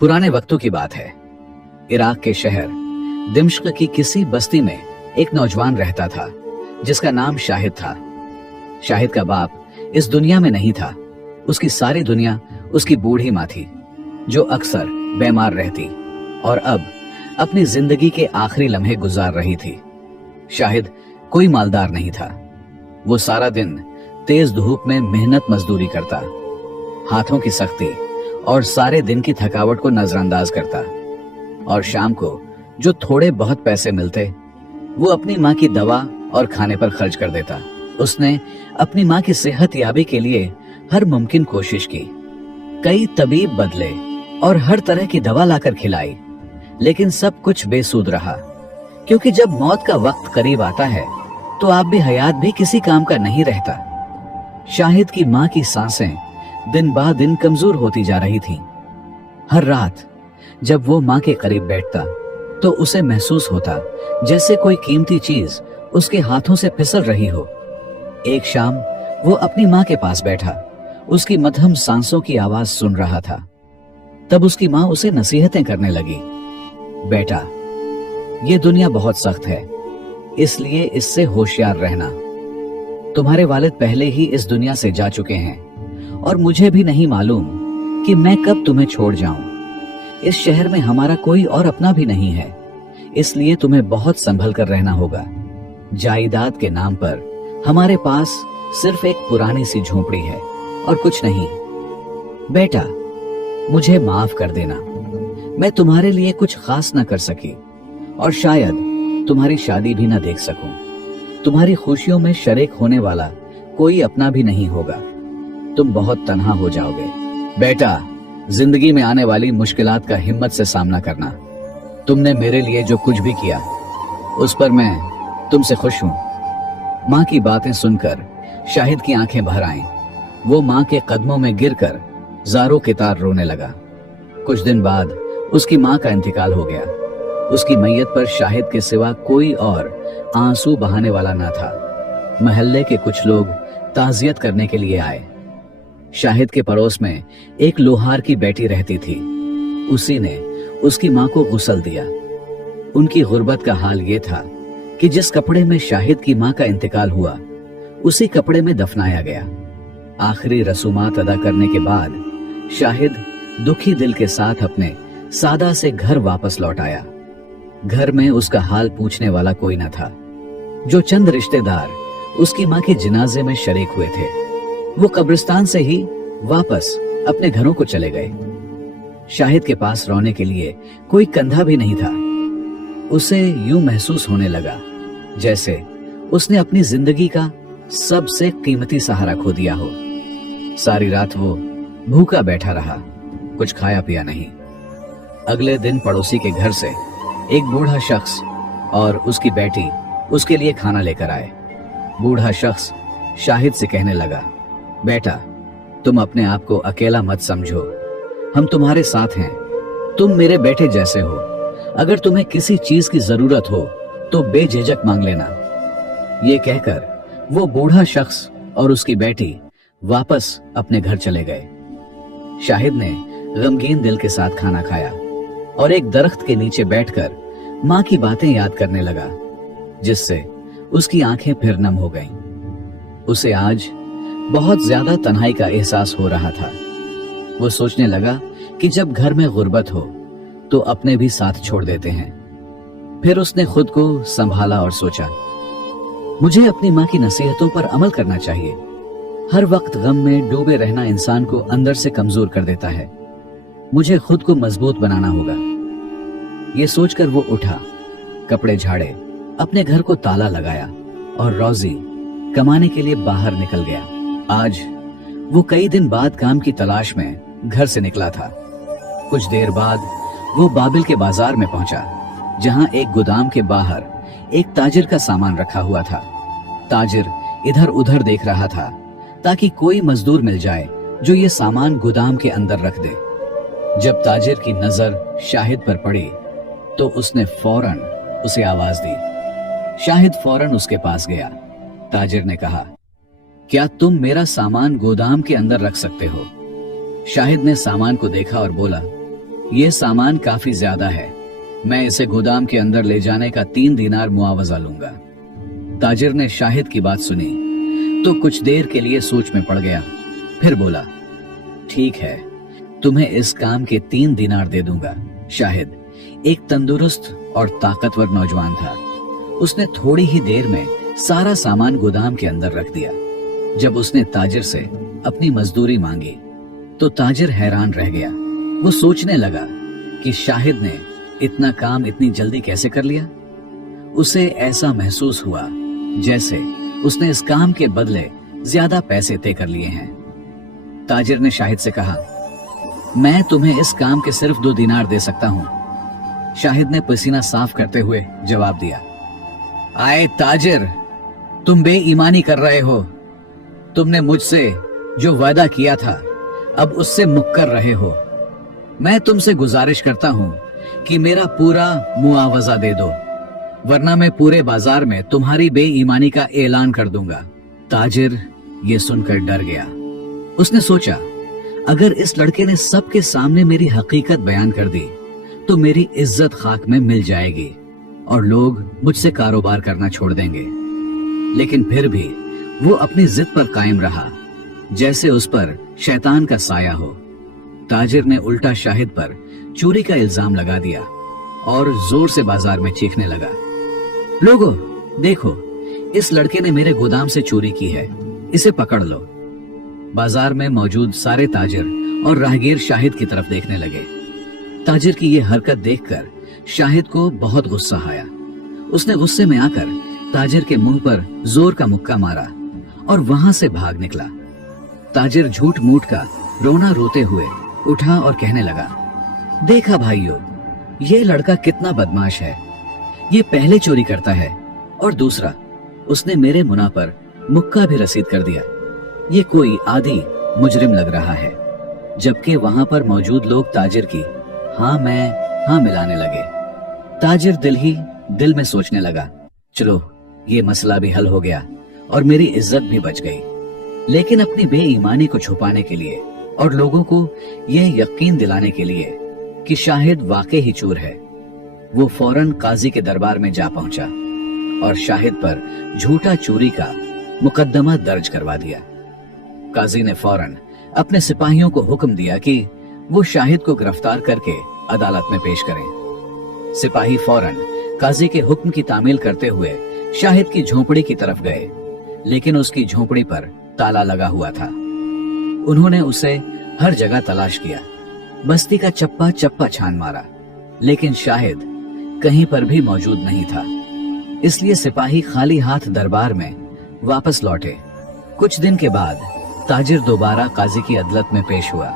पुराने वक्तों की बात है। इराक के शहर दिमश्क की किसी बस्ती में एक नौजवान रहता था जिसका नाम शाहिद था। शाहिद का बाप इस दुनिया में नहीं था। उसकी सारी दुनिया उसकी बूढ़ी माँ थी जो अक्सर बीमार रहती और अब अपनी जिंदगी के आखिरी लम्हे गुजार रही थी। शाहिद कोई मालदार नहीं था। वो सारा दिन तेज धूप में मेहनत मजदूरी करता, हाथों की सख्ती और सारे दिन की थकावट को नजरअंदाज करता और शाम को जो थोड़े बहुत पैसे मिलते वो अपनी माँ की दवा और खाने पर खर्च कर देता। उसने अपनी माँ की सेहत याबी के लिए हर मुमकिन कोशिश की। कई तबीब बदले और हर तरह की दवा लाकर खिलाई, लेकिन सब कुछ बेसूद रहा, क्योंकि जब मौत का वक्त करीब आता है तो आप भी हयात भी किसी काम का नहीं रहता। शाहिद की माँ की सांसें दिन बा दिन कमजोर होती जा रही थीं। हर रात जब वो माँ के करीब बैठता तो उसे महसूस होता जैसे कोई कीमती चीज उसके हाथों से फिसल रही हो। एक शाम वो अपनी माँ के पास बैठा, उसकी मध्यम सांसों की आवाज सुन रहा था। तब उसकी माँ उसे नसीहतें करने लगी। बेटा, ये दुनिया बहुत सख्त है, इसलिए इससे होशियार रहना। तुम्हारे वालिद पहले ही इस दुनिया से जा चुके हैं और मुझे भी नहीं मालूम कि मैं कब तुम्हें छोड़ जाऊं। इस शहर में हमारा कोई और अपना भी नहीं है, इसलिए तुम्हें बहुत संभल कर रहना होगा। जायदाद के नाम पर हमारे पास सिर्फ एक पुरानी सी झोपड़ी है और कुछ नहीं। बेटा, मुझे माफ कर देना, मैं तुम्हारे लिए कुछ खास न कर सकी और शायद तुम्हारी शादी भी न देख सकूं। तुम्हारी खुशियों में शरीक होने वाला कोई अपना भी नहीं होगा। तुम बहुत तन्हा हो जाओगे। बेटा, जिंदगी में आने वाली मुश्किलात का हिम्मत से सामना करना। तुमने मेरे लिए जो कुछ भी किया उस पर मैं तुमसे खुश हूं। माँ की बातें सुनकर शाहिद की आंखें भर आईं। वो माँ के कदमों में गिरकर ज़ारों के तार रोने लगा। कुछ दिन बाद उसकी माँ का इंतकाल हो गया। उसकी मैयत पर शाहिद के सिवा कोई और आंसू बहाने वाला ना था। महल्ले के कुछ लोग ताजियत करने के लिए आए। शाहिद के पड़ोस में एक लोहार की बेटी रहती थी। उसी ने उसकी माँ को गुस्ल दिया। उनकी गुर्बत का हाल ये था कि जिस कपड़े में शाहिद की माँ का इंतकाल हुआ उसी कपड़े में दफनाया गया। आखिरी रसूमात अदा करने के बाद शाहिद दुखी दिल के साथ अपने सादा से घर वापस लौट आया। घर में उसका हाल पूछने वाला कोई न था। जो चंद रिश्तेदार उसकी माँ के जिनाजे में शरीक हुए थे वो कब्रिस्तान से ही वापस अपने घरों को चले गए। शाहिद के पास रोने के लिए कोई कंधा भी नहीं था। उसे यूं महसूस होने लगा जैसे उसने अपनी जिंदगी का सबसे कीमती सहारा खो दिया हो। सारी रात वो भूखा बैठा रहा, कुछ खाया पिया नहीं। अगले दिन पड़ोसी के घर से एक बूढ़ा शख्स और उसकी बेटी उसके लिए खाना लेकर आए। बूढ़ा शख्स शाहिद से कहने लगा, बेटा, तुम अपने आप को अकेला मत समझो, हम तुम्हारे साथ हैं। तुम मेरे बेटे जैसे हो। अगर तुम्हें किसी चीज की जरूरत हो तो बेझिझक मांग लेना। ये कहकर वो बूढ़ा शख्स और उसकी बेटी वापस अपने घर चले गए। शाहिद ने गमगीन दिल के साथ खाना खाया और एक दरख्त के नीचे बैठकर माँ की बातें याद करने लगा, जिससे उसकी आंखें फिर नम हो गईं। उसे आज बहुत ज्यादा तन्हाई का एहसास हो रहा था। वो सोचने लगा कि जब घर में गुर्बत हो तो अपने भी साथ छोड़ देते हैं। फिर उसने खुद को संभाला और सोचा, मुझे अपनी माँ की नसीहतों पर अमल करना चाहिए। हर वक्त गम में डूबे रहना इंसान को अंदर से कमजोर कर देता है। मुझे खुद को मजबूत बनाना होगा। ये सोचकर वो उठा, कपड़े झाड़े, अपने घर को ताला लगाया और रोजी कमाने के लिए बाहर निकल गया। आज वो कई दिन बाद काम की तलाश में घर से निकला था। कुछ देर बाद वो बाबिल के बाजार में पहुंचा, जहां एक गोदाम के बाहर एक ताजिर का सामान रखा हुआ था। ताजिर इधर उधर देख रहा था ताकि कोई मजदूर मिल जाए जो ये सामान गोदाम के अंदर रख दे। जब ताजिर की नजर शाहिद पर पड़ी तो उसने फौरन उसे आवाज दी। शाहिद फौरन उसके पास गया। ताजिर ने कहा, क्या तुम मेरा सामान गोदाम के अंदर रख सकते हो? शाहिद ने सामान को देखा और बोला, ये सामान काफी ज्यादा है, मैं इसे गोदाम के अंदर ले जाने का 3 दीनार मुआवजा लूंगा। ताजिर ने शाहिद की बात सुनी तो कुछ देर के लिए सोच में पड़ गया, फिर बोला, ठीक है, तुम्हें इस काम के 3 दीनार दे दूंगा। शाहिद एक तंदुरुस्त और ताकतवर नौजवान था। उसने थोड़ी ही देर में सारा सामान गोदाम के अंदर रख दिया। जब उसने ताजिर से अपनी मजदूरी मांगी तो ताजिर हैरान रह गया। वो सोचने लगा कि शाहिद ने इतना काम इतनी जल्दी कैसे कर लिया। उसे ऐसा महसूस हुआ जैसे उसने इस काम के बदले ज्यादा पैसे तय कर लिए हैं। ताजिर ने शाहिद से कहा, मैं तुम्हें इस काम के सिर्फ 2 दीनार दे सकता हूं। शाहिद ने पसीना साफ करते हुए जवाब दिया, आए ताजिर, तुम बेईमानी कर रहे हो। तुमने मुझसे जो वादा किया था अब उससे मुक्कर रहे हो। मैं तुमसे गुजारिश करता हूं कि मेरा पूरा मुआवजा दे दो, वरना मैं पूरे बाजार में तुम्हारी बेईमानी का ऐलान कर दूंगा। ताजिर ये सुनकर डर गया। उसने सोचा, अगर इस लड़के ने सबके सामने मेरी हकीकत बयान कर दी तो मेरी इज्जत खाक में मिल जाएगी और लोग मुझसे कारोबार करना छोड़ देंगे। लेकिन फिर भी वो अपनी जिद पर कायम रहा, जैसे उस पर शैतान का साया हो। ताजिर ने उल्टा शाहिद पर चोरी का इल्जाम लगा दिया और जोर से बाजार में चीखने लगा, लोगों देखो, इस लड़के ने मेरे गोदाम से चोरी की है, इसे पकड़ लो। बाजार में मौजूद सारे ताजिर और राहगीर शाहिद की तरफ देखने लगे। ताजिर की ये हरकत देखकर शाहिद को बहुत गुस्सा आया। उसने गुस्से में आकर ताजिर के मुंह पर जोर का मुक्का मारा और वहां से भाग निकला। ताजिर झूठ मूठ का रोना रोते हुए उठा और कहने लगा, देखा भाइयों, ये लड़का कितना बदमाश है। ये पहले चोरी करता है और दूसरा उसने मेरे मुना पर मुक्का भी रसीद कर दिया। ये कोई आदी मुजरिम लग रहा है। जबकि वहां पर मौजूद लोग ताजिर की हाँ मैं हाँ मिलाने लगे। ताजिर दिल में सोचने लगा, चलो ये मसला भी हल हो गया और मेरी इज्जत भी बच गई। लेकिन अपनी बेईमानी को छुपाने के लिए और लोगों को यह यकीन दिलाने के लिए कि शाहिद वाकई ही चोर है, वो फौरन काजी के दरबार में जा पहुंचा और शाहिद पर झूठा चोरी का मुकदमा दर्ज करवा दिया। काजी ने फौरन अपने सिपाहियों को हुक्म दिया कि वो शाहिद को गिरफ्तार करके अदालत में पेश करें। सिपाही फौरन काजी के हुक्म की तामील करते हुए शाहिद की झोपड़ी की तरफ गए, लेकिन उसकी झोपड़ी पर ताला लगा हुआ था। उन्होंने उसे हर जगह तलाश किया, बस्ती का चप्पा चप्पा छान मारा, लेकिन शाहिद कहीं पर भी मौजूद नहीं था। इसलिए सिपाही खाली हाथ दरबार में वापस लौटे। कुछ दिन के बाद ताजिर दोबारा काजी की अदालत में पेश हुआ।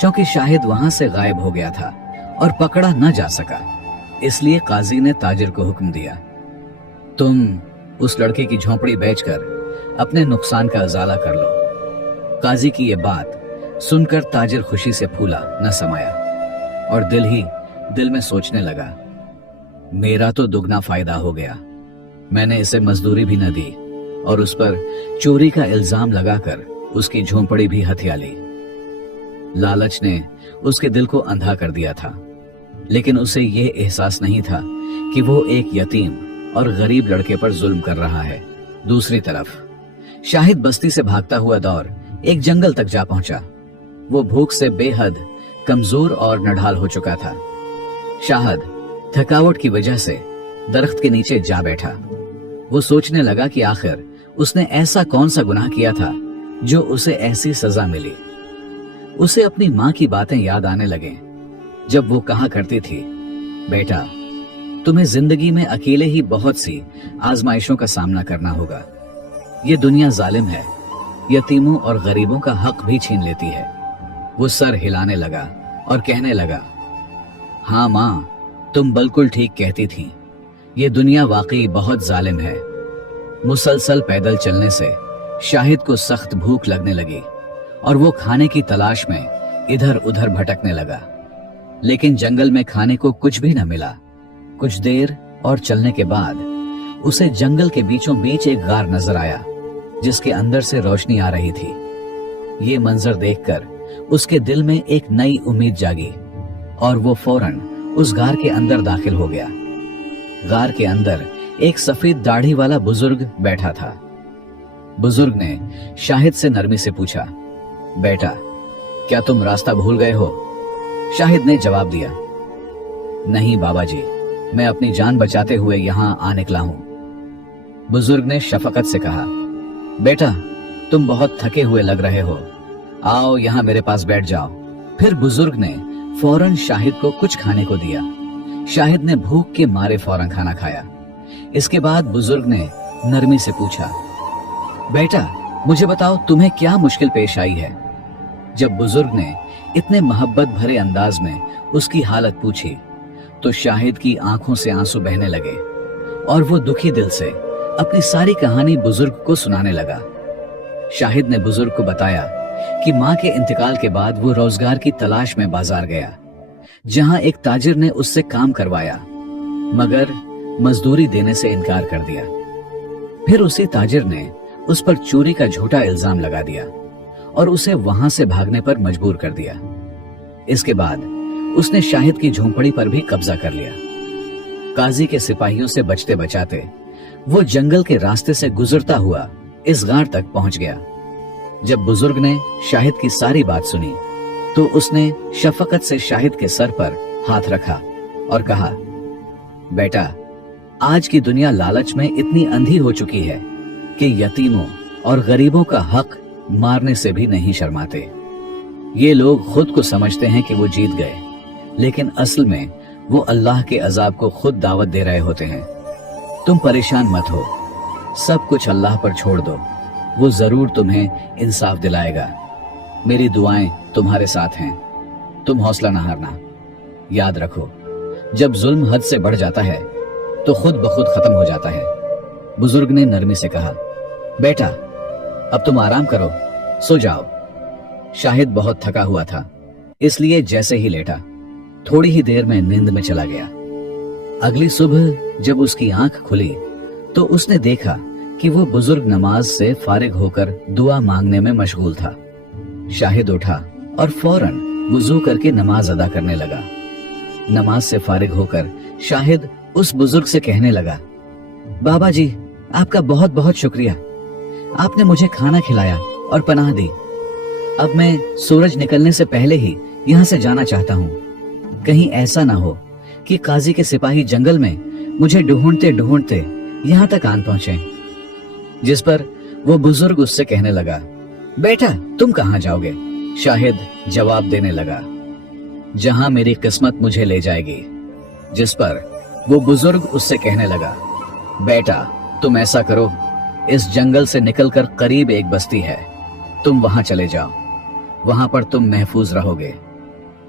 क्योंकि शाहिद वहां से गायब हो गया था और पकड़ा न जा सका, इसलिए काजी ने ताजिर को हुक्म दिया, तुम उस लड़के की झोपड़ी बेचकर अपने नुकसान का उजाला कर लो। काजी की ये बात सुनकर ताजिर खुशी से फूला न समाया और दिल में सोचने लगा, मेरा तो दुगना फायदा हो गया। मैंने इसे मजदूरी भी न दी और उस पर चोरी का इल्जाम लगाकर उसकी झोंपड़ी भी हथिया ली। लालच ने उसके दिल को अंधा कर दिया था, लेकिन उसे यह एहसास नहीं था कि वो एक यतीम और गरीब लड़के पर जुल्म कर रहा है। दूसरी तरफ शाहिद बस्ती से भागता हुआ दौर एक जंगल तक जा पहुंचा। वो भूख से बेहद कमजोर और नढाल हो चुका था। शाहिद थकावट की वजह से दरख्त के नीचे जा बैठा। वो सोचने लगा कि आखिर उसने ऐसा कौन सा गुनाह किया था जो उसे ऐसी सजा मिली। उसे अपनी माँ की बातें याद आने लगे, जब वो कहा करती थी, बेटा तुम्हें जिंदगी में अकेले ही बहुत सी आजमाइशों का सामना करना होगा। ये दुनिया जालिम है, यतीमों और गरीबों का हक भी छीन लेती है। वो सर हिलाने लगा और कहने लगा, हाँ माँ, तुम बिल्कुल ठीक कहती थी। ये दुनिया वाकई बहुत जालिम है। मुसलसल पैदल चलने से शाहिद को सख्त भूख लगने लगी और वो खाने की तलाश में इधर उधर भटकने लगा, लेकिन जंगल में खाने को कुछ भी न मिला। कुछ देर और चलने के बाद उसे जंगल के बीचों बीच एक गार नजर आया, जिसके अंदर से रोशनी आ रही थी। ये मंजर देखकर उसके दिल में एक नई उम्मीद जागी। और वो फौरन उस गार के अंदर दाखिल हो गया। गार के अंदर एक सफेद दाढ़ी वाला बुजुर्ग बैठा था। बुजुर्ग ने शाहिद से नरमी से पूछा, बेटा क्या तुम रास्ता भूल गए हो? शाहिद ने जवाब दिया, नहीं बाबा जी, मैं अपनी जान बचाते हुए यहां आ निकला हूं। बुजुर्ग ने शफकत से कहा, बेटा तुम बहुत थके हुए लग रहे हो, आओ यहां मेरे पास बैठ जाओ। फिर बुजुर्ग ने फौरन शाहिद को कुछ खाने को दिया। शाहिद ने भूख के मारे फौरन खाना खाया। इसके बाद बुजुर्ग ने नरमी से पूछा, बेटा मुझे बताओ तुम्हें क्या मुश्किल पेश आई है? जब बुजुर्ग ने इतने मोहब्बत भरे अंदाज में उसकी हालत पूछी तो शाहिद की आंखों से आंसू बहने लगे और वो दुखी दिल से अपनी सारी कहानी बुजुर्ग को सुनाने लगा। शाहिद ने बुजुर्ग को बताया कि मां के इंतकाल के बाद वो रोजगार की तलाश में बाजार गया, जहां एक ताजिर ने उससे काम करवाया मगर मजदूरी देने से इनकार कर दिया। फिर उसी ताजिर ने उस पर चोरी का झूठा इल्जाम लगा दिया और उसे वहां से भागने पर मजबूर कर दिया। इसके बाद उसने शाहिद की झोंपड़ी पर भी कब्जा कर लिया। काजी के सिपाहियों से बचते बचाते वो जंगल के रास्ते से गुजरता हुआ इस गार तक पहुंच गया। जब बुजुर्ग ने शाहिद की सारी बात सुनी तो उसने शफकत से शाहिद के सर पर हाथ रखा और कहा, बेटा आज की दुनिया लालच में इतनी अंधी हो चुकी है कि यतीमों और गरीबों का हक मारने से भी नहीं शर्माते। ये लोग खुद को समझते हैं कि वो जीत गए, लेकिन असल में वो अल्लाह के अजाब को खुद दावत दे रहे होते हैं। तुम परेशान मत हो, सब कुछ अल्लाह पर छोड़ दो, वो जरूर तुम्हें इंसाफ दिलाएगा। मेरी दुआएं तुम्हारे साथ हैं, तुम हौसला ना हारना। याद रखो, जब जुल्म हद से बढ़ जाता है तो खुद ब खुद खत्म हो जाता है। बुजुर्ग ने नरमी से कहा, बेटा अब तुम आराम करो, सो जाओ। शाहिद बहुत थका हुआ था, इसलिए जैसे ही लेटा थोड़ी ही देर में नींद में चला गया। अगली सुबह जब उसकी आंख खुली तो उसने देखा कि वो बुजुर्ग नमाज से फारिग होकर दुआ मांगने में मशगूल था। शाहिद उठा और फौरन वुजू करके नमाज अदा करने लगा। नमाज से फारिग होकर शाहिद उस बुजुर्ग से कहने लगा, बाबा जी आपका बहुत बहुत शुक्रिया, आपने मुझे खाना खिलाया और पनाह दी। अब मैं सूरज निकलने से पहले ही यहाँ से जाना चाहता हूँ। कहीं ऐसा ना हो कि काजी के सिपाही जंगल में मुझे ढूंढते ढूंढते यहाँ तक आन पहुंचे। जिस पर वो बुजुर्ग उससे कहने लगा, बेटा तुम कहाँ जाओगे? शाहिद जवाब देने लगा, जहां मेरी किस्मत मुझे ले जाएगी। जिस पर वो बुजुर्ग उससे कहने लगा, बेटा तुम ऐसा करो, इस जंगल से निकलकर करीब एक बस्ती है, तुम वहां चले जाओ, वहां पर तुम महफूज रहोगे।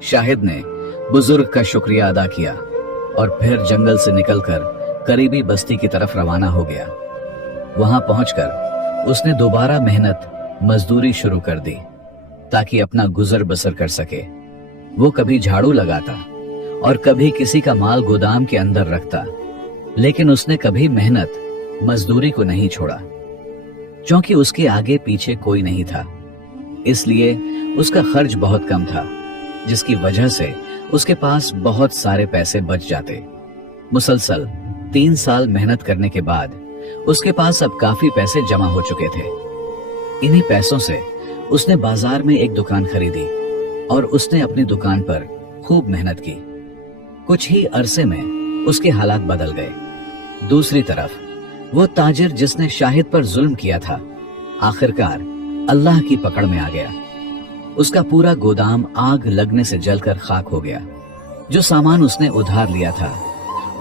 शाहिद ने बुजुर्ग का शुक्रिया अदा किया और फिर जंगल से निकलकर करीबी बस्ती की तरफ रवाना हो गया। वहां पहुंचकर उसने दोबारा मेहनत मजदूरी शुरू कर दी ताकि अपना गुजर बसर कर सके। वो कभी झाड़ू लगाता और कभी किसी का माल गोदाम के अंदर रखता, लेकिन उसने कभी मेहनत मजदूरी को नहीं छोड़ा। क्योंकि उसके आगे पीछे कोई नहीं था, इसलिए उसका खर्च बहुत कम था, जिसकी वजह से उसके पास बहुत सारे पैसे बच जाते। मुसलसल 3 साल मेहनत करने के बाद उसके पास अब काफी पैसे जमा हो चुके थे। इन्हीं पैसों से उसने बाजार में एक दुकान खरीदी और उसने अपनी दुकान पर खूब मेहनत की। कुछ ही अरसे में उसके हालात बदल गए। दूसरी तरफ वो ताजिर जिसने शाहिद पर जुल्म किया था, आखिरकार अल्लाह की पकड़ में आ गया। उसका पूरा गोदाम आग लगने से जलकर खाक हो गया। जो सामान उसने उधार लिया था,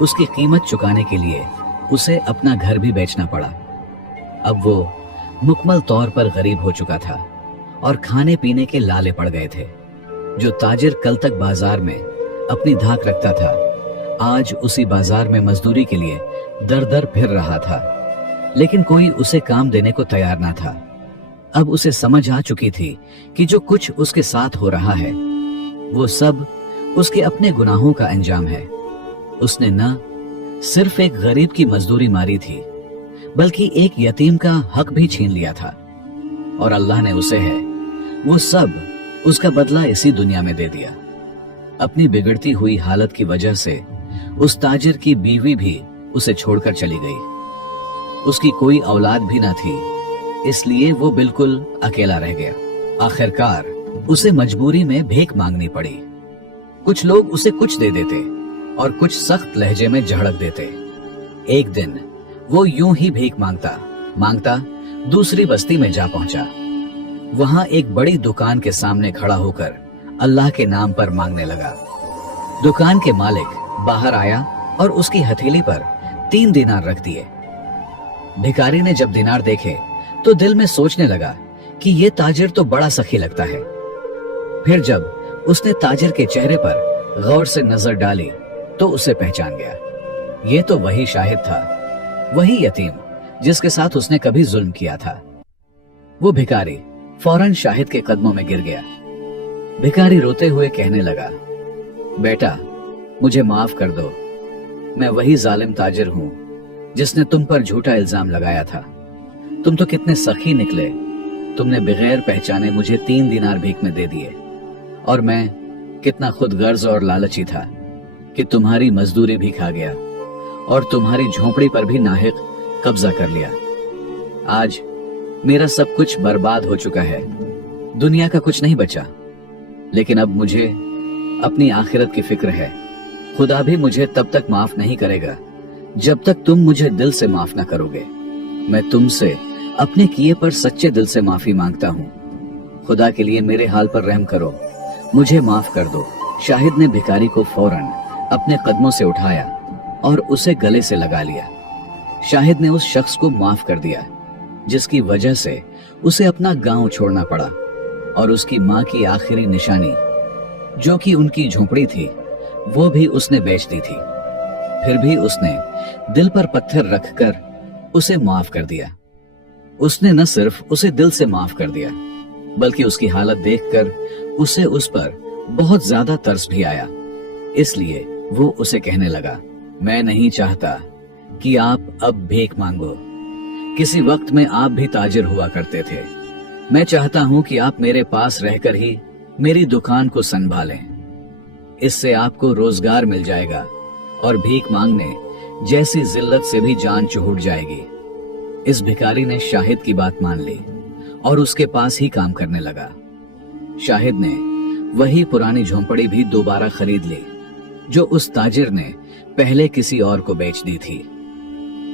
उसकी कीमत चुकाने के लिए उसे अपना घर भी बेचना पड़ा। अब वो मुकम्मल तौर पर गरीब हो चुका था और खाने पीने के लाले पड़ गए थे। जो ताजिर कल तक बाजार में अपनी धाक रखता था, आज उसी बाजार में मजदूरी के लिए दर दर फिर रहा था, लेकिन कोई उसे काम देने को तैयार ना था। अब उसे समझ आ चुकी थी कि जो कुछ उसके साथ हो रहा है वो सब उसके अपने गुनाहों का अंजाम है। उसने न सिर्फ एक गरीब की मजदूरी मारी थी, बल्कि एक यतीम का हक भी छीन लिया था, और अल्लाह ने उसे है वो सब उसका बदला इसी दुनिया में दे दिया। अपनी बिगड़ती हुई हालत की वजह से उस ताजिर की बीवी भी उसे छोड़कर चली गई। उसकी कोई औलाद भी न थी, इसलिए वो बिल्कुल अकेला रह गया। आखिरकार उसे मजबूरी में भीख मांगनी पड़ी। कुछ लोग उसे कुछ दे देते और कुछ सख्त लहजे में झड़क देते। एक दिन वो यूं ही भीख मांगता मांगता दूसरी बस्ती में जा पहुंचा। वहां एक बड़ी दुकान के सामने खड़ा होकर अल्लाह के नाम पर मांगने लगा। दुकान के मालिक बाहर आया और उसकी हथेली पर 3 दिनार रख दिए। भिखारी ने जब दिनार देखे तो दिल में सोचने लगा कि ये ताजिर तो बड़ा सखी लगता है। फिर जब उसने ताजिर के चेहरे पर गौर से नजर डाली तो उसे पहचान गया। ये तो वही शाहिद था, वही यतीम जिसके साथ उसने कभी जुल्म किया था। वो भिखारी फौरन शाहिद के कदमों में गिर गया। भिखारी रोते हुए कहने लगा, बेटा मुझे माफ कर दो, मैं वही जालिम ताजिर हूं जिसने तुम पर झूठा इल्जाम लगाया था। तुम तो कितने सखी निकले, तुमने बगैर पहचाने मुझे 3 दिनार भीख में दे दिए, और मैं कितना खुद गर्ज और लालची था कि तुम्हारी मजदूरी भी खा गया और तुम्हारी झोंपड़ी पर भी नाहिक कब्जा कर लिया। आज मेरा सब कुछ बर्बाद हो चुका है, दुनिया का कुछ नहीं बचा, लेकिन अब मुझे अपनी आखिरत की फिक्र है। खुदा भी मुझे तब तक माफ नहीं करेगा जब तक तुम मुझे दिल से माफ ना करोगे। मैं तुमसे अपने किए पर सच्चे दिल से माफी मांगता हूँ। खुदा के लिए मेरे हाल पर रहम करो, मुझे माफ कर दो। शाहिद ने भिखारी को फौरन अपने कदमों से उठाया और उसे गले से लगा लिया। शाहिद ने उस शख्स को माफ कर दिया जिसकी वजह से उसे अपना गांव छोड़ना पड़ा और उसकी मां की आखिरी निशानी जो कि उनकी झोंपड़ी थी वो भी उसने बेच दी थी। फिर भी उसने दिल पर पत्थर रखकर उसे माफ कर दिया। उसने न सिर्फ उसे दिल से माफ कर दिया बल्कि उसकी हालत देखकर उसे उस पर बहुत ज्यादा तरस भी आया। इसलिए वो उसे कहने लगा, मैं नहीं चाहता कि आप अब भीख मांगो। किसी वक्त में आप भी ताजिर हुआ करते थे। मैं चाहता हूं कि आप मेरे पास रहकर ही मेरी दुकान को संभालें। इससे आपको रोजगार मिल जाएगा और भीख मांगने जैसी जिल्लत से भी जान छूट जाएगी। इस भिखारी ने शाहिद की बात मान ली और उसके पास ही काम करने लगा। शाहिद ने वही पुरानी झोंपड़ी भी दोबारा खरीद ली जो उस ताजिर ने पहले किसी और को बेच दी थी।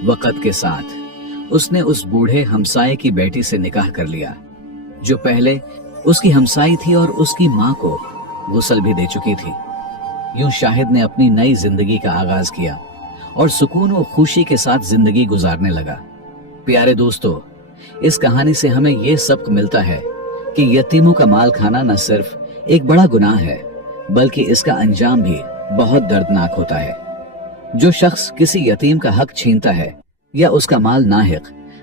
वक्त के साथ उसने उस बूढ़े हमसाये की बेटी से निकाह कर लिया जो पहले उसकी हमसाई थी और उसकी मां को गुस्ल भी दे चुकी थी। यूं शाहिद ने अपनी नई जिंदगी का आगाज किया और सुकून और खुशी के साथ जिंदगी गुजारने लगा। प्यारे दोस्तों, इस कहानी से हमें यह सबक मिलता है कि यतीमों का माल खाना न सिर्फ एक बड़ा गुनाह है बल्कि इसका अंजाम भी बहुत दर्दनाक होता है। जो शख्स किसी यतीम का हक छीनता है या उसका माल नाहिक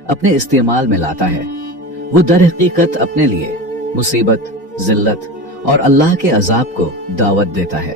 अपने इस्तेमाल में लाता है, वो दर हकीकत अपने लिए मुसीबत, जिल्लत और अल्लाह के अजाब को दावत देता है।